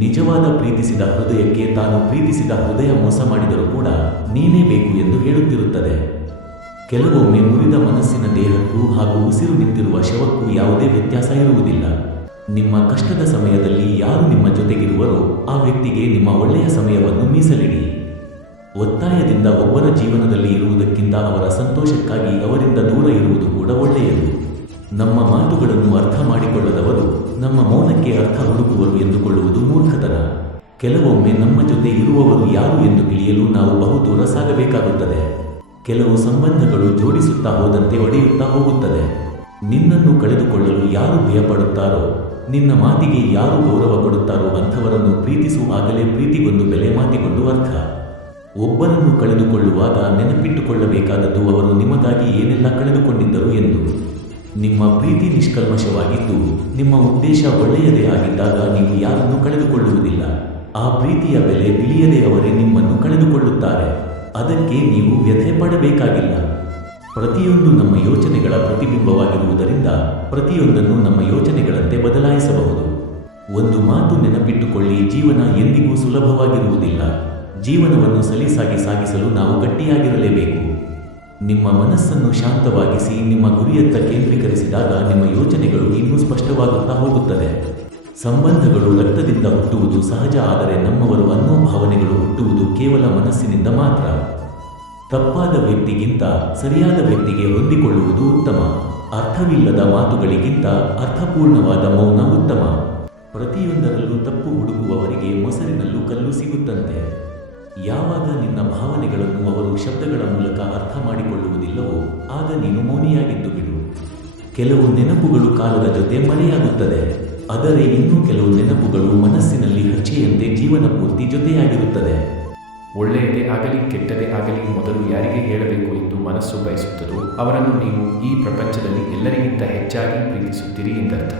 ನಿಜವಾದ ಪ್ರೀತಿಸಿದ ಹೃದಯಕ್ಕೆ ತಾನು ಪ್ರೀತಿಸಿದ ಹೃದಯ ಮೋಸ ಮಾಡಿದರೂ ಕೂಡ ನೀನೇ ಬೇಕು ಎಂದು ಹೇಳುತ್ತಿರುತ್ತದೆ. ಕೆಲವೊಮ್ಮೆ ಮುರಿದ ಮನಸ್ಸಿನ ದೇಹಕ್ಕೂ ಹಾಗೂ ಉಸಿರು ನಿಂತಿರುವ ಶವಕ್ಕೂ ಯಾವುದೇ ವ್ಯತ್ಯಾಸ ಇರುವುದಿಲ್ಲ. ನಿಮ್ಮ ಕಷ್ಟದ ಸಮಯದಲ್ಲಿ ಯಾರು ನಿಮ್ಮ ಜೊತೆಗಿರುವರೋ ಆ ವ್ಯಕ್ತಿಗೆ ನಿಮ್ಮ ಒಳ್ಳೆಯ ಸಮಯವನ್ನು ಮೀಸಲಿಡಿ. ಒತ್ತಾಯದಿಂದ ಒಬ್ಬರ ಜೀವನದಲ್ಲಿ ಇರುವುದಕ್ಕಿಂತ ಅವರ ಸಂತೋಷಕ್ಕಾಗಿ ಅವರಿಂದ ದೂರ ಇರುವುದು ಕೂಡ ಒಳ್ಳೆಯದು. ನಮ್ಮ ಮಾತುಗಳನ್ನು ಅರ್ಥ ಮಾಡಿಕೊಳ್ಳದವರು ನಮ್ಮ ಮೌನಕ್ಕೆ ಅರ್ಥ ಹುಡುಕುವರು ಎಂದುಕೊಳ್ಳುವುದು ಮೂರ್ಖತನ ಕೆಲವೊಮ್ಮೆ ನಮ್ಮ ಜೊತೆ ಇರುವವರು ಯಾರು ಎಂದು ತಿಳಿಯಲು ನಾವು ಬಹುದೂರ ಸಾಗಬೇಕಾಗುತ್ತದೆ. ಕೆಲವು ಸಂಬಂಧಗಳು ಜೋಡಿಸುತ್ತಾ ಹೋದಂತೆ ಒಡೆಯುತ್ತಾ ಹೋಗುತ್ತದೆ. ನಿನ್ನನ್ನು ಕಳೆದುಕೊಳ್ಳಲು ಯಾರು ಭಯಪಡುತ್ತಾರೋ, ನಿನ್ನ ಮಾತಿಗೆ ಯಾರು ಗೌರವ ಕೊಡುತ್ತಾರೋ ಅಂಥವರನ್ನು ಪ್ರೀತಿಸುವಾಗಲೇ ಪ್ರೀತಿಗೊಂದು ಬೆಲೆ ಮಾತಿಗೊಂಡು ಅರ್ಥ. ಒಬ್ಬರನ್ನು ಕಳೆದುಕೊಳ್ಳುವಾಗ ನೆನಪಿಟ್ಟುಕೊಳ್ಳಬೇಕಾದದ್ದು ಅವರು ನಿಮಗಾಗಿ ಏನೆಲ್ಲ ಕಳೆದುಕೊಂಡಿದ್ದರು ಎಂದು. ನಿಮ್ಮ ಪ್ರೀತಿ ನಿಷ್ಕಲ್ಮಶವಾಗಿದ್ದು, ನಿಮ್ಮ ಉದ್ದೇಶ ಒಳ್ಳೆಯದೇ ಆಗಿದ್ದಾಗ ನೀವು ಯಾರನ್ನು ಕಳೆದುಕೊಳ್ಳುವುದಿಲ್ಲ. ಆ ಪ್ರೀತಿಯ ಬೆಲೆ ತಿಳಿಯದೆ ಅವರೇ ನಿಮ್ಮನ್ನು ಕಳೆದುಕೊಳ್ಳುತ್ತಾರೆ. ಅದಕ್ಕೆ ನೀವು ವ್ಯಥೆ ಪಡಬೇಕಾಗಿಲ್ಲ. ಪ್ರತಿಯೊಂದು ನಮ್ಮ ಯೋಚನೆಗಳ ಪ್ರತಿಬಿಂಬವಾಗಿರುವುದರಿಂದ ಪ್ರತಿಯೊಂದನ್ನು ನಮ್ಮ ಯೋಚನೆಗಳಂತೆ ಬದಲಾಯಿಸಬಹುದು. ಒಂದು ಮಾತು ನೆನಪಿಟ್ಟುಕೊಳ್ಳಿ, ಜೀವನ ಎಂದಿಗೂ ಸುಲಭವಾಗಿರುವುದಿಲ್ಲ. ಜೀವನವನ್ನು ಸಲೀಸಾಗಿ ಸಾಗಿಸಲು ನಾವು ಗಟ್ಟಿಯಾಗಿರಲೇಬೇಕು. ನಿಮ್ಮ ಮನಸ್ಸನ್ನು ಶಾಂತವಾಗಿಸಿ, ನಿಮ್ಮ ಗುರಿಯತ್ತ ಕೇಂದ್ರೀಕರಿಸಿದಾಗ ನಿಮ್ಮ ಯೋಚನೆಗಳು ಇನ್ನೂ ಸ್ಪಷ್ಟವಾಗುತ್ತಾ ಹೋಗುತ್ತದೆ. ಸಂಬಂಧಗಳು ರಕ್ತದಿಂದ ಹುಟ್ಟುವುದು ಸಹಜ ಆದರೆ ನಮ್ಮವರು ಅನ್ನೋ ಭಾವನೆಗಳು ಹುಟ್ಟುವುದು ಕೇವಲ ಮನಸ್ಸಿನಿಂದ ಮಾತ್ರ. ತಪ್ಪಾದ ವ್ಯಕ್ತಿಗಿಂತ ಸರಿಯಾದ ವ್ಯಕ್ತಿಗೆ ಹೊಂದಿಕೊಳ್ಳುವುದು ಉತ್ತಮ. ಅರ್ಥವಿಲ್ಲದ ಮಾತುಗಳಿಗಿಂತ ಅರ್ಥಪೂರ್ಣವಾದ ಮೌನ ಉತ್ತಮ. ಪ್ರತಿಯೊಂದರಲ್ಲೂ ತಪ್ಪು ಹುಡುಕುವವರಿಗೆ ಮೊಸರಿನಲ್ಲೂ ಕಲ್ಲು ಸಿಗುತ್ತಂತೆ. ಯಾವಾಗ ನಿನ್ನ ಭಾವನೆಗಳನ್ನು ಅವರು ಶಬ್ದಗಳ ಮೂಲಕ ಅರ್ಥ ಮಾಡಿಕೊಳ್ಳುವುದಿಲ್ಲವೋ, ಆಗ ನೀನು ಮೌನಿಯಾಗಿದ್ದು ಬಿಡು. ಕೆಲವು ನೆನಪುಗಳು ಕಾಲದ ಜೊತೆ ಮರೆಯಾಗುತ್ತದೆ. ಆದರೆ ಇನ್ನೂ ಕೆಲವು ನೆನಪುಗಳು ಮನಸ್ಸಿನಲ್ಲಿ ಹಚ್ಚೆಯಂತೆ ಜೀವನ ಪೂರ್ತಿ ಜೊತೆಯಾಗಿರುತ್ತದೆ. ಒಳ್ಳೆಯದೇ ಆಗಲಿ, ಕೆಟ್ಟದೇ ಆಗಲಿ ಮೊದಲು ಯಾರಿಗೆ ಹೇಳಬೇಕು ಎಂದು ಮನಸ್ಸು ಬಯಸುತ್ತದೋ ಅವರನ್ನು ನೀವು ಈ ಪ್ರಪಂಚದಲ್ಲಿ ಎಲ್ಲರಿಗಿಂತ ಹೆಚ್ಚಾಗಿ ಪ್ರೀತಿಸುತ್ತೀರಿ ಎಂದರ್ಥ.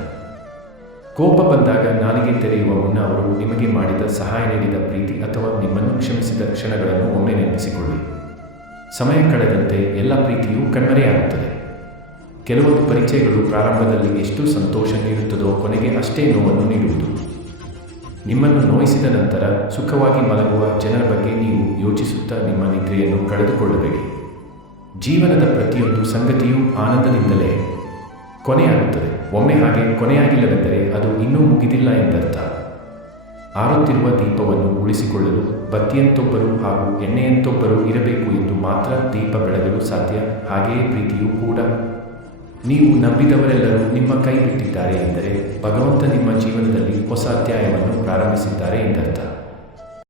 ಕೋಪ ಬಂದಾಗ ನಾಲಿಗೆ ತೆರೆಯುವ ಮುನ್ನ ಅವರು ನಿಮಗೆ ಮಾಡಿದ ಸಹಾಯ ನೀಡಿದ ಪ್ರೀತಿ ಅಥವಾ ನಿಮ್ಮನ್ನು ಕ್ಷಮಿಸಿದ ಕ್ಷಣಗಳನ್ನು ಒಮ್ಮೆ ನೆನಪಿಸಿಕೊಳ್ಳಿ. ಸಮಯ ಕಳೆದಂತೆ ಎಲ್ಲ ಪ್ರೀತಿಯೂ ಕಣ್ಮರೆಯಾಗುತ್ತದೆ. ಕೆಲವೊಂದು ಪರಿಚಯಗಳು ಪ್ರಾರಂಭದಲ್ಲಿ ಎಷ್ಟು ಸಂತೋಷ ಅಷ್ಟೇ ನೋವನ್ನು ನೀಡುವುದು. ನಿಮ್ಮನ್ನು ನೋಯಿಸಿದ ನಂತರ ಸುಖವಾಗಿ ಮಲಗುವ ಜನರ ಬಗ್ಗೆ ನೀವು ಯೋಚಿಸುತ್ತಾ ನಿಮ್ಮ ನಿದ್ರೆಯನ್ನು ಕಳೆದುಕೊಳ್ಳಬೇಡಿ. ಜೀವನದ ಪ್ರತಿಯೊಂದು ಸಂಗತಿಯೂ ಆನಂದದಿಂದಲೇ ಕೊನೆಯಾಗುತ್ತದೆ. ಒಮ್ಮೆ ಹಾಗೆ ಕೊನೆಯಾಗಿಲ್ಲವೆಂದರೆ ಅದು ಇನ್ನೂ ಮುಗಿದಿಲ್ಲ ಎಂದರ್ಥ. ಆರುತ್ತಿರುವ ದೀಪವನ್ನು ಉಳಿಸಿಕೊಳ್ಳಲು ಬತ್ತಿಯಂತೊಬ್ಬರು ಹಾಗೂ ಎಣ್ಣೆಯಂತೊಬ್ಬರು ಇರಬೇಕು ಎಂದು ಮಾತ್ರ ದೀಪ ಬೆಳಗಲು ಸಾಧ್ಯ. ಹಾಗೆಯೇ ಪ್ರೀತಿಯೂ ಕೂಡ. ನೀವು ನಂಬಿದವರೆಲ್ಲರೂ ನಿಮ್ಮ ಕೈ ಬಿಟ್ಟಿದ್ದಾರೆ ಎಂದರೆ ಭಗವಂತ ನಿಮ್ಮ ಜೀವನದಲ್ಲಿ ಹೊಸ ಅಧ್ಯಾಯವನ್ನು ಪ್ರಾರಂಭಿಸಿದ್ದಾರೆ ಎಂದರ್ಥ.